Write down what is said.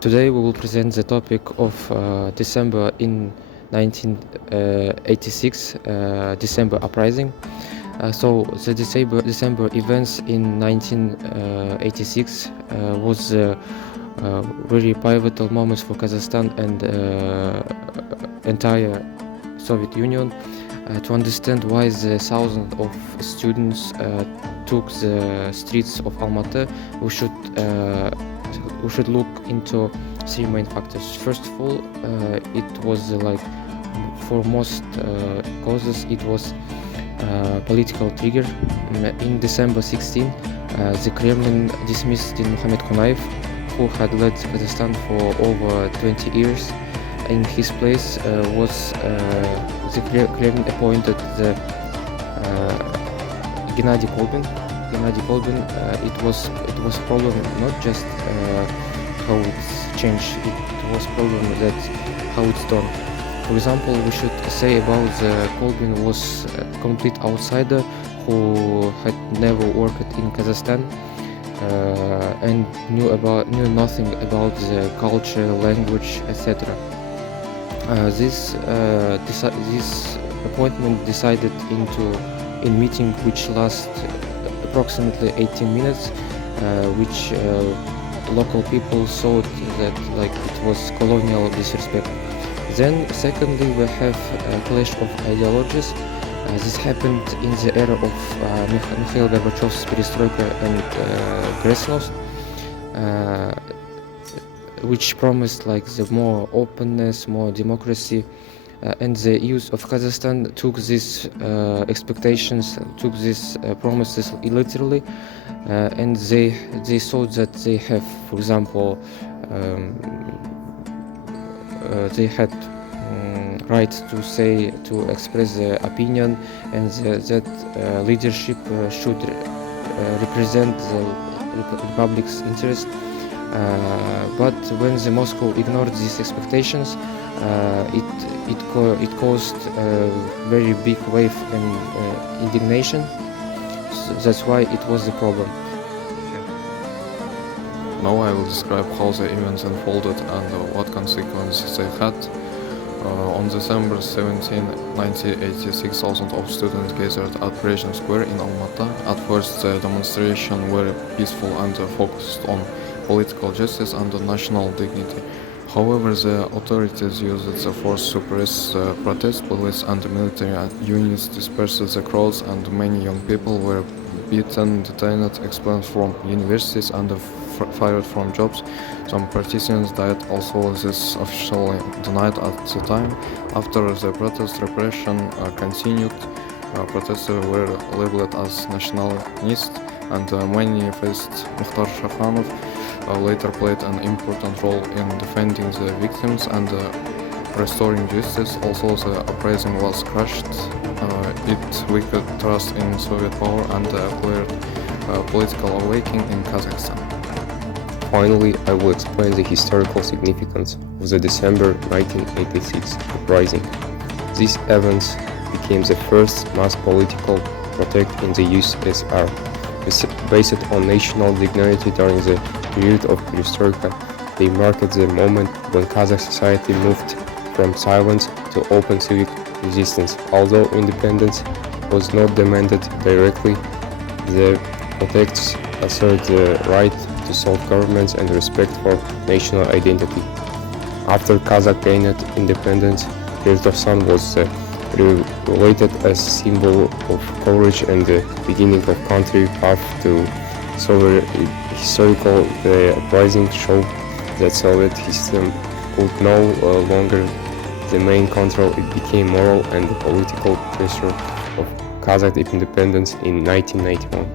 Today we will present the topic of December in 1986, December uprising. So the December events in 1986 was very pivotal moments for Kazakhstan and entire Soviet Union. To understand why the thousands of students took the streets of Almaty, we should look into three main factors. First of all, it was for most causes it was political trigger. In December 16, the Kremlin dismissed Mohamed Konayev, who had led Kazakhstan for over 20 years. In his place was the Kremlin appointed the Gennady Kolbin. It was problem not just how it's changed. It was problem that how it's done. For example, we should say about the Kolbin was a complete outsider who had never worked in Kazakhstan and knew nothing about the culture, language, etc. This appointment decided in meeting which lasted approximately 18 minutes, which local people thought that it was colonial disrespect. Then, secondly, we have a clash of ideologies. This happened in the era of Mikhail Gorbachev's perestroika and glasnost, which promised the more openness, more democracy, and the youth of Kazakhstan took these expectations, took these promises literally, and they thought that they have, for example, they had right to express their opinion, and that leadership should represent the republic's interest. But when the Moscow ignored these expectations, it caused a very big wave and indignation. So that's why it was the problem. Now I will describe how the events unfolded and what consequences they had. On December 17, 1986, thousands of students gathered at Brezhnev Square in Almaty. At first, the demonstration were peaceful and focused on political justice and national dignity. However, the authorities used the force to suppress the protest. Police and military units dispersed the crowds, and many young people were beaten, detained, expelled from universities, and fired from jobs. Some participants died. Also, this officially denied at the time. After the protest, repression continued. Protesters were labeled as nationalists, and many faced. Mukhtar Shakhanov later played an important role in defending the victims and restoring justice. Also, the uprising was crushed. It weakened trust in Soviet power and cleared political awakening in Kazakhstan. Finally, I will explain the historical significance of the December 1986 uprising. These events became the first mass political protest in the USSR, based on national dignity during the period of perestroika. They marked the moment when Kazakh society moved from silence to open civic resistance. Although independence was not demanded directly, the protests asserted the right to self-governance and respect for national identity. After Kazakh gained independence, Perestroika was related as symbol of courage and the beginning of country path to Soviet historical. The uprising showed that Soviet system could no longer the main control. It became moral and political pressure of Kazakh independence in 1991.